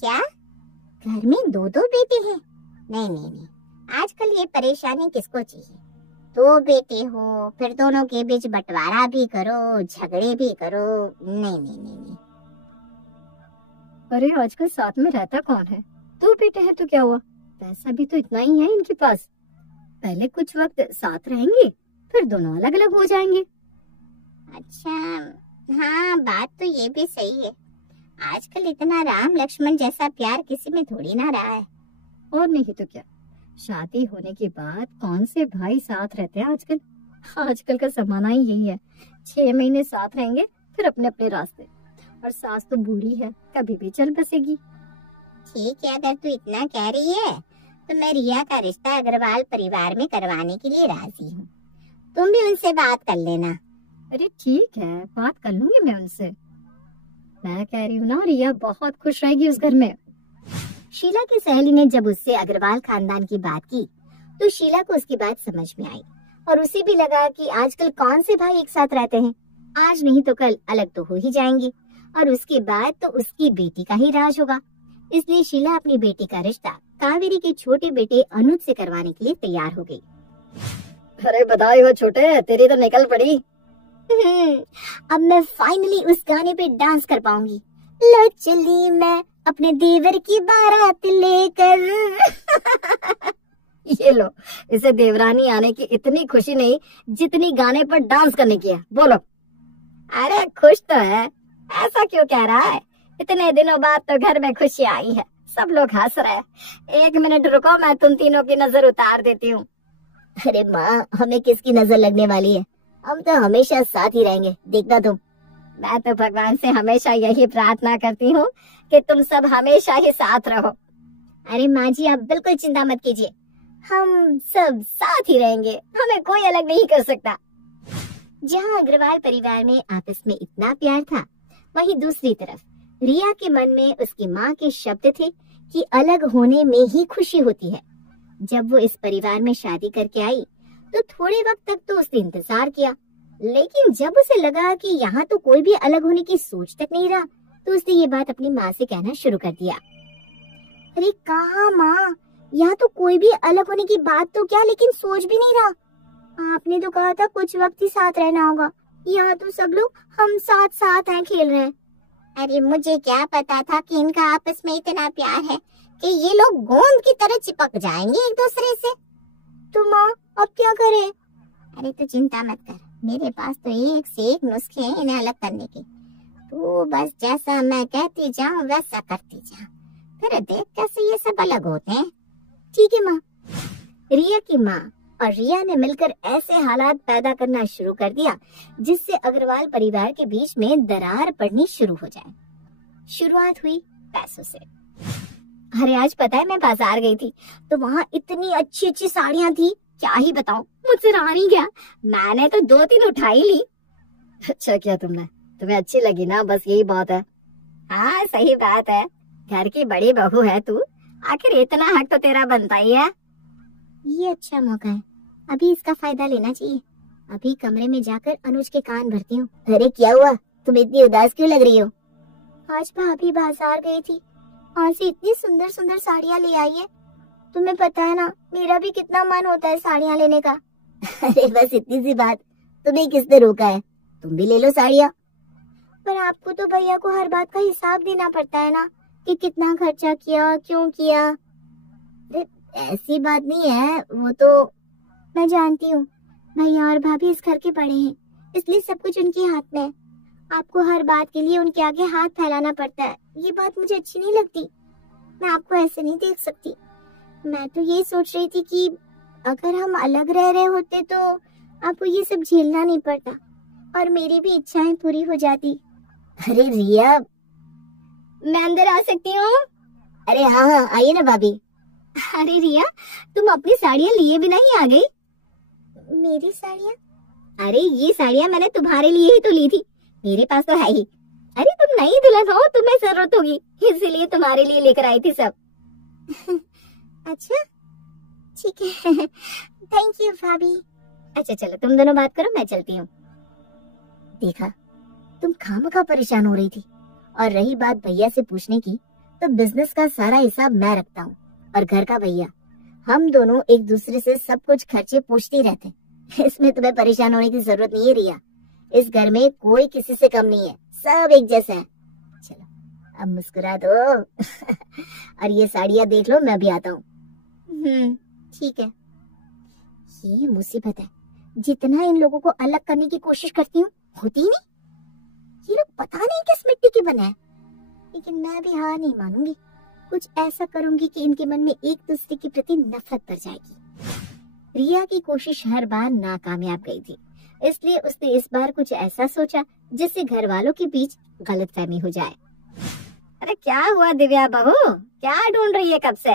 क्या घर में दो दो बेटे हैं? नहीं नहीं नहीं, आजकल ये परेशानी किसको चाहिए। दो बेटे हो फिर दोनों के बीच बंटवारा भी करो, झगड़े भी करो। नहीं नहीं नहीं नहीं। अरे आजकल साथ में रहता कौन है? दो बेटे हैं तो क्या हुआ, पैसा भी तो इतना ही है इनके पास। पहले कुछ वक्त साथ रहेंगे फिर दोनों अलग अलग हो जाएंगे। अच्छा, हाँ बात तो ये भी सही है। आजकल इतना राम लक्ष्मण जैसा प्यार किसी में थोड़ी ना रहा है। और नहीं तो क्या, शादी होने के बाद कौन से भाई साथ रहते हैं आजकल। आजकल का जमाना ही यही है, 6 महीने साथ रहेंगे फिर अपने अपने रास्ते। और सास तो बूढ़ी है, कभी भी चल बसेगी। ठीक है, अगर तू इतना कह रही है तो मैं रिया का रिश्ता अग्रवाल परिवार में करवाने के लिए राजी हूँ। तुम भी उनसे बात कर लेना। अरे ठीक है, बात कर लूंगी मैं उनसे। मैं कह रही हूँ ना, रिया बहुत खुश रहेगी उस घर में। शीला की सहेली ने जब उससे अग्रवाल खानदान की बात की तो शीला को उसकी बात समझ में आई और उसे भी लगा कि आजकल कौन से भाई एक साथ रहते हैं। आज नहीं तो कल अलग तो हो ही जाएंगे और उसके बाद तो उसकी बेटी का ही राज होगा। इसलिए शीला अपनी बेटी का रिश्ता कावेरी के छोटे बेटे अनुज से करवाने के लिए तैयार हो गई। अरे बधाई हो छोटे, तेरी तो निकल पड़ी। अब मैं फाइनली उस गाने पे डांस कर पाऊंगी। लो चली मैं अपने देवर की बारात लेकर। ये लो, इसे देवरानी आने की इतनी खुशी नहीं जितनी गाने पर डांस करने की है। बोलो। अरे खुश तो है, ऐसा क्यों कह रहा है? इतने दिनों बाद तो घर में खुशी आई है, सब लोग हंस रहे हैं। 1 मिनट रुको, मैं तुम तीनों की नजर उतार देती हूँ। अरे माँ, हमें किसकी नजर लगने वाली है? हम तो हमेशा साथ ही रहेंगे, देखना तुम। मैं तो भगवान से हमेशा यही प्रार्थना करती हूँ कि तुम सब हमेशा ही साथ रहो। अरे माँ जी, आप बिल्कुल चिंता मत कीजिए, हम सब साथ ही रहेंगे, हमें कोई अलग नहीं कर सकता। जहाँ अग्रवाल परिवार में आपस में इतना प्यार था, वहीं दूसरी तरफ रिया के मन में उसकी माँ के शब्द थे कि अलग होने में ही खुशी होती है। जब वो इस परिवार में शादी करके आई तो थोड़े वक्त तक तो उसने इंतजार किया, लेकिन जब उसे लगा कि यहाँ तो कोई भी अलग होने की सोच तक नहीं रहा तो उसने ये बात अपनी माँ से कहना शुरू कर दिया। अरे कहाँ माँ, यहाँ तो कोई भी अलग होने की बात तो क्या, लेकिन सोच भी नहीं रहा। आपने तो कहा था कुछ वक्त ही साथ रहना होगा, यहाँ तो सब लोग हम साथ साथ हैं, खेल रहे हैं। अरे मुझे क्या पता था कि इनका आपस में इतना प्यार है कि ये लोग गोंद की तरह चिपक जाएंगे एक दूसरे से। तो माँ अब क्या करें? अरे तू चिंता मत कर, मेरे पास तो एक से एक नुस्खे हैं इन्हें अलग करने के। तू बस जैसा मैं कहती जाऊँ वैसा करती जा, फिर देख कैसे ये सब अलग होते हैं। ठीक है माँ। रिया की माँ और रिया ने मिलकर ऐसे हालात पैदा करना शुरू कर दिया जिससे अग्रवाल परिवार के बीच में दरार पड़नी शुरू हो जाए। शुरुआत हुई पैसों से। अरे आज पता है, मैं बाजार गई थी तो वहाँ इतनी अच्छी अच्छी साड़ियाँ थी, क्या ही बताऊं, मुझसे रहा नहीं गया। मैंने तो 2-3 उठा ही ली। अच्छा किया तुमने, तुम्हें अच्छी लगी ना, बस यही बात है। हाँ सही बात है, घर की बड़ी बहू है तू, आखिर इतना हक तो तेरा बनता ही है। ये अच्छा मौका है, अभी इसका फायदा लेना चाहिए। अभी कमरे में जाकर अनुज के कान भरती हूँ। अरे क्या हुआ, तुम इतनी उदास क्यों लग रही हो? आज भाभी बाजार गई थी, वहाँ से इतनी सुंदर सुंदर साड़ियाँ ले आई है। तुम्हें पता है ना, मेरा भी कितना मन होता है साड़ियाँ लेने का। अरे बस इतनी सी बात, तुम्हें किसने रोका है? तुम भी ले लो साड़ियाँ। पर आपको तो भैया को हर बात का हिसाब देना पड़ता है ना, कि कितना खर्चा किया, क्यों किया। ऐसी बात नहीं है, वो तो मैं जानती हूँ, भैया और भाभी इस घर के बड़े हैं, इसलिए सब कुछ उनके हाथ में है। आपको हर बात के लिए उनके आगे हाथ फैलाना पड़ता है, ये बात मुझे अच्छी नहीं लगती। मैं आपको ऐसे नहीं देख सकती। मैं तो यही सोच रही थी कि अगर हम अलग रह रहे होते तो आपको ये सब झेलना नहीं पड़ता और मेरी भी इच्छाएं पूरी हो जाती। अरे रिया, मैं अंदर आ सकती हूँ? अरे हाँ हाँ, आइए ना भाभी। अरे रिया, तुम अपनी साड़ियाँ लिए बिना ही आ गई। मेरी साड़ियाँ? अरे ये साड़ियाँ मैंने तुम्हारे लिए ही तो ली थी, मेरे पास तो है ही। अरे तुम नई दुल्हन हो, तुम्हें जरूरत होगी, इसीलिए तुम्हारे लिए लेकर आई थी सब। अच्छा ठीक है, थैंक यू भाभी। अच्छा चलो तुम दोनों बात करो, मैं चलती हूँ। देखा, तुम खामखा परेशान हो रही थी। और रही बात भैया से पूछने की, तो बिजनेस का सारा हिसाब मैं रखता हूँ और घर का भैया। हम दोनों एक दूसरे से सब कुछ खर्चे पूछते रहते हैं। इसमें तुम्हें परेशान होने की जरूरत नहीं है रिया। इस घर में कोई किसी से कम नहीं है, सब एक जैसे हैं। चलो अब मुस्कुरा दो। और ये साड़ियाँ देख लो, मैं भी आता हूँ। ठीक है। ये मुसीबत है, जितना इन लोगों को अलग करने की कोशिश करती हूँ होती ही नहीं। ये लोग पता नहीं किस मिट्टी के बने हैं, लेकिन मैं भी हार नहीं मानूंगी। कुछ ऐसा करूंगी कि इनके मन में एक दूसरे के प्रति नफरत बढ़ जाएगी। रिया की कोशिश हर बार नाकामयाब गई थी, इसलिए उसने इस बार कुछ ऐसा सोचा जिससे घर वालों के बीच गलतफहमी हो जाए। अरे क्या हुआ दिव्या बहू, क्या ढूंढ रही है कब से?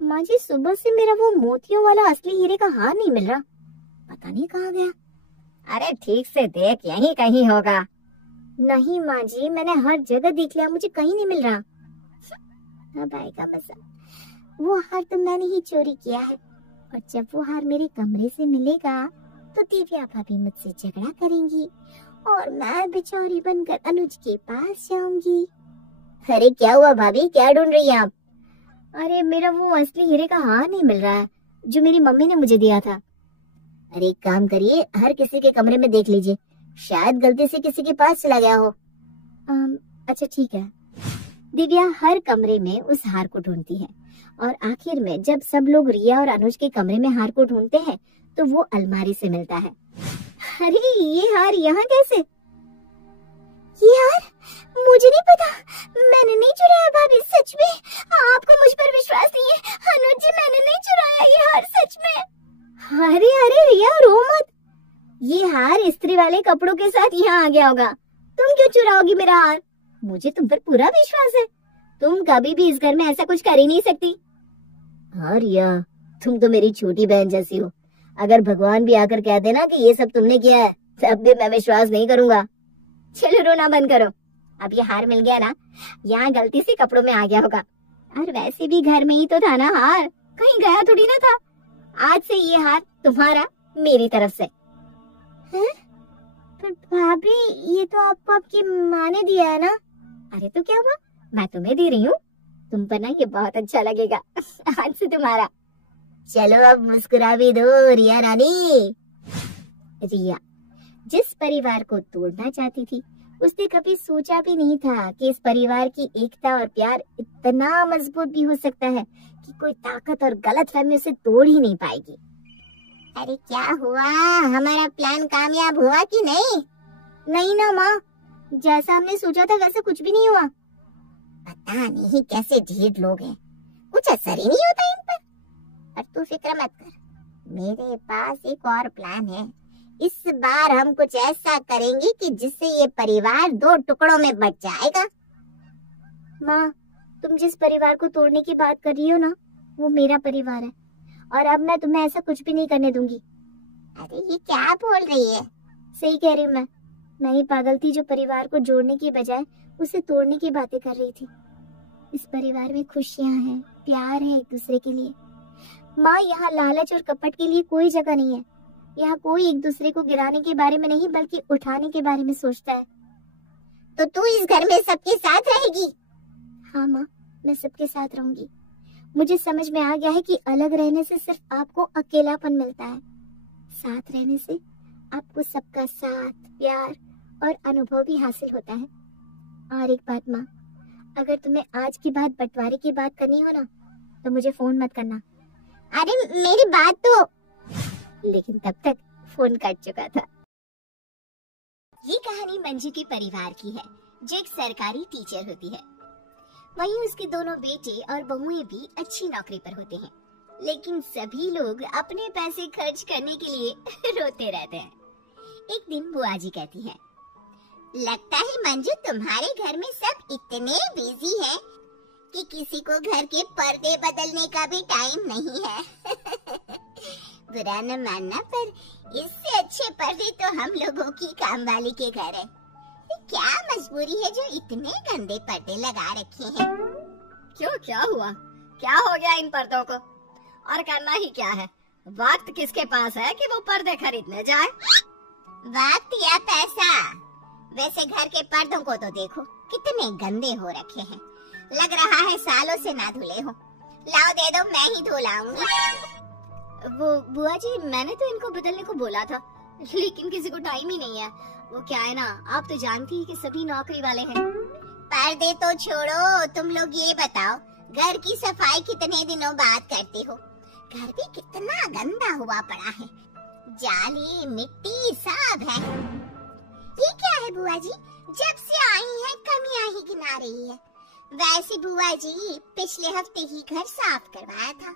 माँ जी, सुबह से मेरा वो मोतियों वाला असली हीरे का हार नहीं मिल रहा, पता नहीं कहाँ गया। अरे ठीक से देख, यहीं कहीं होगा। नहीं माँ जी, मैंने हर जगह देख लिया, मुझे कहीं नहीं मिल रहा। अब आएगा मजा। वो हार तो मैंने ही चोरी किया है, और जब वो हार मेरे कमरे से मिलेगा तो दिव्या भाभी मुझसे झगड़ा करेंगी और मैं बेचारी बनकर अनुज के पास जाऊंगी। अरे क्या हुआ भाभी, क्या ढूंढ रही हैं आप? अरे मेरा वो असली हीरे का हार नहीं मिल रहा है जो मेरी मम्मी ने मुझे दिया था। अरे एक काम करिए, हर किसी के कमरे में देख लीजिए, शायद गलती से किसी के पास चला गया हो। अच्छा ठीक है। दिव्या हर कमरे में उस हार को ढूंढती है और आखिर में जब सब लोग रिया और अनुज के कमरे में हार को ढूंढते हैं तो वो अलमारी से मिलता है। अरे ये हार यहाँ कैसे? ये हार मुझे नहीं पता, मैंने नहीं चुराया भाभी, सच में। आपको मुझ पर विश्वास नहीं है? अनुज जी, मैंने नहीं चुराया ये हार, सच में। अरे अरे रिया, रो मत। ये हार इस्त्री वाले कपड़ों के साथ यहाँ आ गया होगा। तुम क्यों चुराओगी मेरा हार? मुझे तुम पर पूरा विश्वास है, तुम कभी भी इस घर में ऐसा कुछ कर ही नहीं सकती। हाँ रिया, तुम तो मेरी छोटी बहन जैसी हो। अगर भगवान भी आकर कह देना कि ये सब तुमने किया है, तब भी मैं विश्वास नहीं करूंगा। चलो रोना बंद करो, अब ये हार मिल गया ना, यहाँ गलती से कपड़ों में आ गया होगा। और वैसे भी घर में ही तो था ना हार, कहीं गया थोड़ी ना था। आज से ये हार तुम्हारा मेरी तरफ से। है? पर भाभी, ये तो आपको आपकी माँ ने दिया है ना? अरे तो क्या हुआ, मैं तुम्हें दे रही हूँ, तुम पर ना ये बहुत अच्छा लगेगा। आज से तुम्हारा। चलो अब मुस्कुरा भी दो रिया रानी। रिया जिस परिवार को तोड़ना चाहती थी, उसने कभी सोचा भी नहीं था कि इस परिवार की एकता और प्यार इतना मजबूत भी हो सकता है कि कोई ताकत और गलतफहमी उसे तोड़ ही नहीं पाएगी। अरे क्या हुआ, हमारा प्लान कामयाब हुआ कि नहीं? नहीं ना माँ, जैसा हमने सोचा था वैसे कुछ भी नहीं हुआ। पता नहीं कैसे ढीठ लोग हैं, कुछ असर ही नहीं होता इन पर। पर तू फिक्र मत कर, मेरे पास एक और प्लान है। इस बार हम कुछ ऐसा करेंगे कि जिससे ये परिवार 2 टुकड़ों में बट जाएगा। माँ, तुम जिस परिवार को तोड़ने की बात कर रही हो ना, वो मेरा परिवार है, और अब मैं तुम्हें ऐसा कुछ भी नहीं करने दूंगी। अरे ये क्या बोल रही है? सही कह रही हूँ मैं ही पागल थी जो परिवार को जोड़ने की बजाय उसे तोड़ने की बातें कर रही थी। इस परिवार में खुशियाँ हैं, प्यार है एक दूसरे के लिए। माँ, यहाँ लालच और कपट के लिए कोई जगह नहीं है। यहाँ कोई एक दूसरे को गिराने के बारे में नहीं, बल्कि उठाने के बारे में सोचता है। तो तू इस घर में सबके साथ रहेगी? हाँ माँ, मैं सबके साथ रहूंगी। मुझे समझ में आ गया है कि अलग रहने से सिर्फ आपको अकेलापन मिलता है, साथ रहने से आपको सबका साथ, प्यार और अनुभव भी हासिल होता है। और एक बात माँ, अगर तुम्हें आज की बात बंटवारे की बात करनी हो ना, तो मुझे फोन मत करना। अरे मेरी बात तो। लेकिन तब तक फोन कट चुका था। ये कहानी मंजू के परिवार की है, जो एक सरकारी टीचर होती है। वहीं उसके दोनों बेटे और बहुएं भी अच्छी नौकरी पर होते हैं, लेकिन सभी लोग अपने पैसे खर्च करने के लिए रोते रहते हैं। एक दिन बुआ जी कहती है, लगता है मंजू तुम्हारे घर में सब इतने बिजी हैं कि किसी को घर के पर्दे बदलने का भी टाइम नहीं है। बुरा न मानना, पर इससे अच्छे पर्दे तो हम लोगों की कामवाली के घर है। क्या मजबूरी है जो इतने गंदे पर्दे लगा रखे हैं। क्यों, क्या हुआ, क्या हो गया इन पर्दों को? और करना ही क्या है, वक्त किसके पास है कि वो पर्दे खरीदने जाए? वक्त या पैसा? वैसे घर के पर्दों को तो देखो, कितने गंदे हो रखे हैं। लग रहा है सालों से ना धुले हो। लाओ दे दो, मैं ही धो लाऊंगी। वो बुआ जी, मैंने तो इनको बदलने को बोला था, लेकिन किसी को टाइम ही नहीं है। वो क्या है ना, आप तो जानती हैं कि सभी नौकरी वाले हैं। पर्दे तो छोड़ो, तुम लोग ये बताओ घर की सफाई कितने दिनों बाद करते हो? घर भी कितना गंदा हुआ पड़ा है, जाली मिट्टी सब है। ये क्या है बुआ जी, जब से आई है कमियां ही गिना रही है। वैसे बुआ जी पिछले हफ्ते ही घर साफ करवाया था,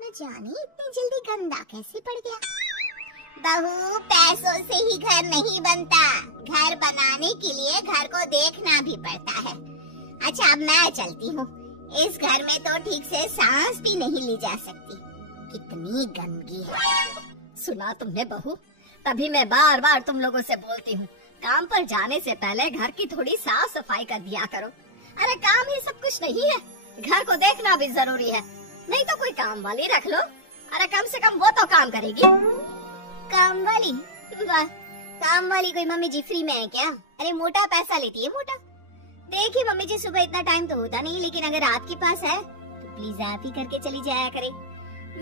न जाने इतनी जल्दी गंदा कैसे पड़ गया। बहू, पैसों से ही घर नहीं बनता, घर बनाने के लिए घर को देखना भी पड़ता है। अच्छा अब मैं चलती हूँ, इस घर में तो ठीक से सांस भी नहीं ली जा सकती, कितनी गंदगी है। सुना तुमने बहू, तभी मैं बार बार तुम लोगों से बोलती हूँ, काम पर जाने से पहले घर की थोड़ी साफ सफाई कर दिया करो। अरे काम ही सब कुछ नहीं है, घर को देखना भी जरूरी है। नहीं तो कोई काम वाली रख लो, अरे कम से कम वो तो काम करेगी। काम वाली? वाह, काम वाली कोई मम्मी जी फ्री में है क्या? अरे मोटा पैसा लेती है, मोटा। देखिए मम्मी जी, सुबह इतना टाइम तो होता नहीं, लेकिन अगर आपके पास है तो प्लीज आप ही करके चली जाया करे,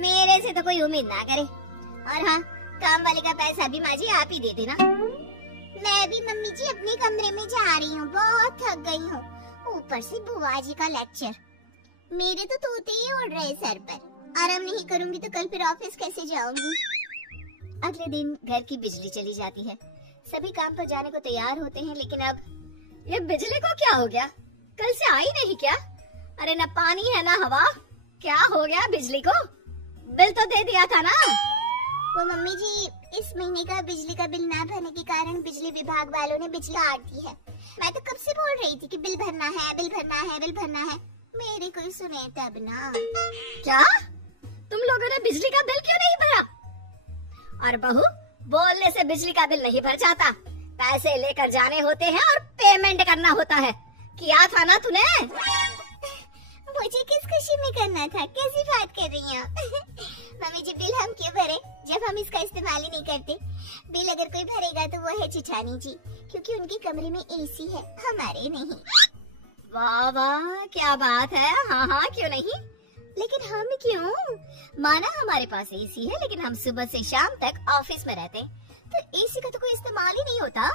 मेरे से तो कोई उम्मीद ना करे। और हाँ, काम वाली का पैसा भी माँ जी आप ही दे देना। मैं भी मम्मी जी अपने कमरे में जा रही हूँ, बहुत थक गई हूँ, ऊपर से बुआ जी का लेक्चर। मेरे तो तोते ही उड़ रहे सर पर, आराम नहीं करूंगी तो कल फिर ऑफिस कैसे जाऊंगी। अगले दिन घर की बिजली चली जाती है, सभी काम पर जाने को तैयार होते हैं, लेकिन अब ये बिजली को क्या हो गया? कल से आई नहीं क्या? अरे न पानी है ना हवा, क्या हो गया बिजली को? बिल तो दे दिया था ना। वो मम्मी जी, इस महीने का बिजली का बिल ना भरने के कारण बिजली विभाग वालों ने बिजली काट दी है। मैं तो कब से बोल रही थी कि बिल भरना है, बिल भरना है, बिल भरना है, मेरे कोई सुने तब ना। क्या तुम लोगों ने बिजली का बिल क्यों नहीं भरा? और बहू, बोलने से बिजली का बिल नहीं भर जाता, पैसे लेकर जाने होते हैं और पेमेंट करना होता है। किया था ना तूने? मुझे किस खुशी में करना था, कैसी बात कर रही हैं? मम्मी जी, बिल हम क्यों भरे जब हम इसका इस्तेमाल ही नहीं करते? बिल अगर कोई भरेगा तो वो है चिचानी जी, क्योंकि उनके कमरे में एसी है, हमारे नहीं। वाह वाह, क्या बात है। हाँ हाँ, क्यों नहीं, लेकिन हम क्यों? माना हमारे पास एसी है, लेकिन हम सुबह से शाम तक ऑफिस में रहते हैं, तो एसी का तो कोई इस्तेमाल ही नहीं होता।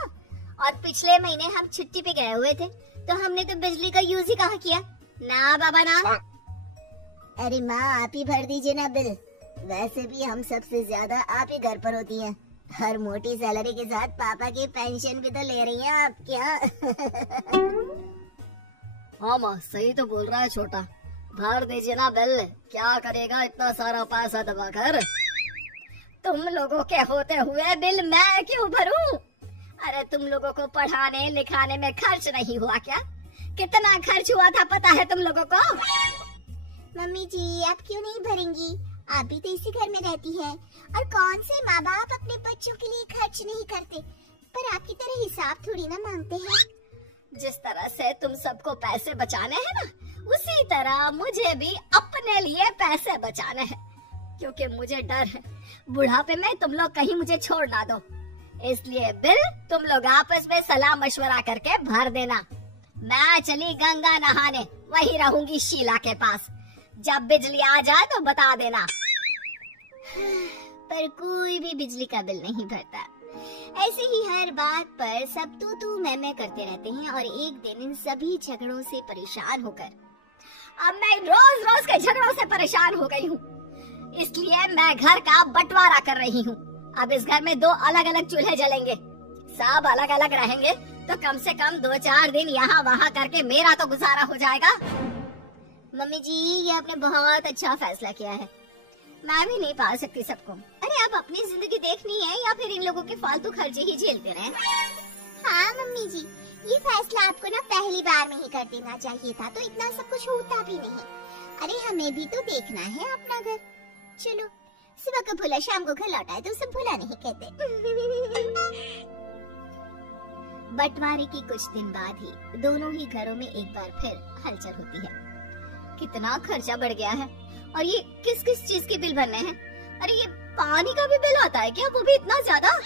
और पिछले महीने हम छुट्टी पे गए हुए थे, तो हमने तो बिजली का यूज ही कहाँ किया ना बाबा ना। अरे माँ, आप ही भर दीजिए ना बिल, वैसे भी हम सबसे ज्यादा आप ही घर पर होती हैं। हर मोटी सैलरी के साथ पापा की पेंशन भी तो ले रही हैं आप क्या? हाँ माँ, सही तो बोल रहा है छोटा, भर दीजिए ना बिल, क्या करेगा इतना सारा पैसा दबाकर। तुम लोगों के होते हुए बिल मैं क्यों भरूं? अरे तुम लोगों को पढ़ाने लिखाने में खर्च नहीं हुआ क्या? कितना खर्च हुआ था पता है तुम लोगों को? मम्मी जी, आप क्यों नहीं भरेंगी? आप भी तो इसी घर में रहती है, और कौन से माँ बाप अपने बच्चों के लिए खर्च नहीं करते, पर आपकी तरह हिसाब थोड़ी ना मांगते हैं। जिस तरह से तुम सबको पैसे बचाने हैं ना, उसी तरह मुझे भी अपने लिए पैसे बचाने हैं, क्योंकि मुझे डर है बुढ़ापे में तुम लोग कहीं मुझे छोड़ ना दो। इसलिए बिल तुम लोग आपस में सलाह मशवरा करके भर देना। मैं चली गंगा नहाने, वही रहूंगी शीला के पास, जब बिजली आ जाए तो बता देना। पर कोई भी बिजली का बिल नहीं भरता, ऐसे ही हर बात पर सब तू मैं करते रहते हैं, और एक दिन इन सभी झगड़ों से परेशान होकर अब मैं रोज रोज के झगड़ों से परेशान हो गई हूँ, इसलिए मैं घर का बंटवारा कर रही हूँ। अब इस घर में 2 अलग अलग चूल्हे जलेंगे, सब अलग अलग रहेंगे, तो कम से कम 2-4 दिन यहाँ वहाँ करके मेरा तो गुजारा हो जाएगा। मम्मी जी, ये आपने बहुत अच्छा फैसला किया है, मैं भी नहीं पाल सकती सबको। अरे आप अपनी जिंदगी देखनी है या फिर इन लोगों के फालतू खर्चे ही झेलते रहे? हाँ मम्मी जी, ये फैसला आपको ना पहली बार में ही कर देना चाहिए था, तो इतना सब कुछ होता भी नहीं। अरे हमें भी तो देखना है अपना घर। चलो, सुबह को भूला शाम को घर लौटा है तो सब भूला नहीं कहते। बंटवारे के कुछ दिन बाद ही दोनों ही घरों में एक बार फिर हलचल होती है। कितना खर्चा बढ़ गया है, और ये किस किस चीज के बिल भरने हैं? अरे ये पानी का भी बिल आता है क्या, वो भी इतना ज्यादा?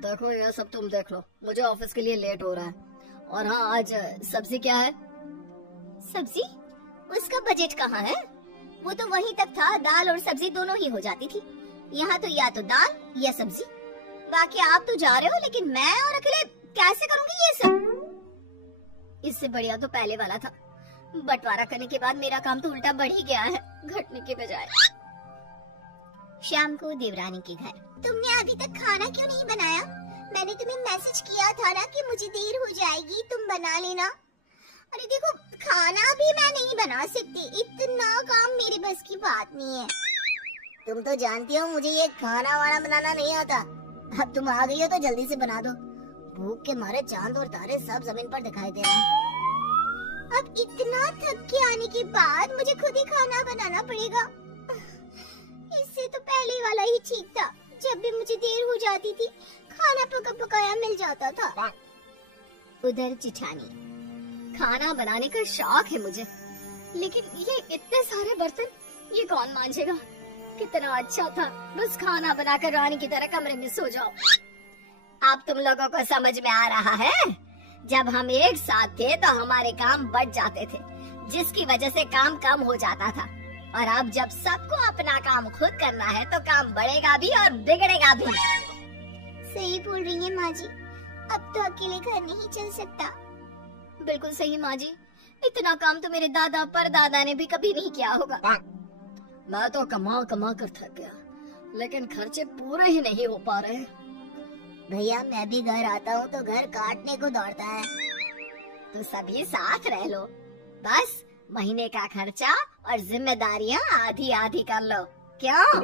देखो ये सब तुम देख लो, मुझे ऑफिस के लिए लेट हो रहा है। और हाँ, आज सब्जी क्या है? सब्जी? उसका बजट कहाँ है? वो तो वहीं तक था, दाल और सब्जी दोनों ही हो जाती थी। यहाँ तो या तो दाल या सब्जी। बाकी आप तो जा रहे हो, लेकिन मैं और अकेले कैसे करूँगी ये सब? इससे बढ़िया तो पहले वाला था। बंटवारा करने के बाद मेरा काम तो उल्टा बढ़ ही गया है, घटने के बजाय। शाम को देवरानी के घर। तुमने अभी तक खाना क्यों नहीं बनाया? मैंने तुम्हें मैसेज किया था ना कि मुझे देर हो जाएगी, तुम बना लेना। अरे देखो, खाना भी मैं नहीं बना सकती, इतना काम मेरे बस की बात नहीं है। तुम तो जानती हो मुझे ये खाना वाना बनाना नहीं आता। अब तुम आ गई हो तो जल्दी से बना दो। भूख के मारे चांद और तारे सब जमीन पर दिखाई दे रहे हैं। अब इतना थक के आने के बाद मुझे खुद ही खाना बनाना पड़ेगा। इससे तो पहले वाला ही ठीक था, जब भी मुझे देर हो जाती थी खाना पका पकाया मिल जाता था। उधर चिठानी। खाना बनाने का शौक है मुझे, लेकिन ये इतने सारे बर्तन, ये कौन मांजेगा? कितना अच्छा था बस खाना बनाकर रानी की तरह कमरे में सो जाओ। अब तुम लोगों को समझ में आ रहा है? जब हम एक साथ थे तो हमारे काम बढ़ जाते थे, जिसकी वजह से काम कम हो जाता था। और अब जब सबको अपना काम खुद करना है तो काम बढ़ेगा भी और बिगड़ेगा भी। सही बोल रही है माँ जी, अब तो अकेले घर नहीं चल सकता। बिल्कुल सही माँ जी, इतना काम तो मेरे दादा परदादा ने भी कभी नहीं किया होगा। मैं तो कमा कमा कर थक गया, लेकिन खर्चे पूरे ही नहीं हो पा रहे। भैया मैं भी घर आता हूँ तो घर काटने को दौड़ता है। तो सभी साथ रह लो, बस महीने का खर्चा और जिम्मेदारियाँ आधी आधी कर लो, क्यों?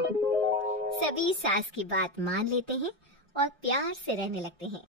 सभी सास की बात मान लेते हैं और प्यार से रहने लगते हैं।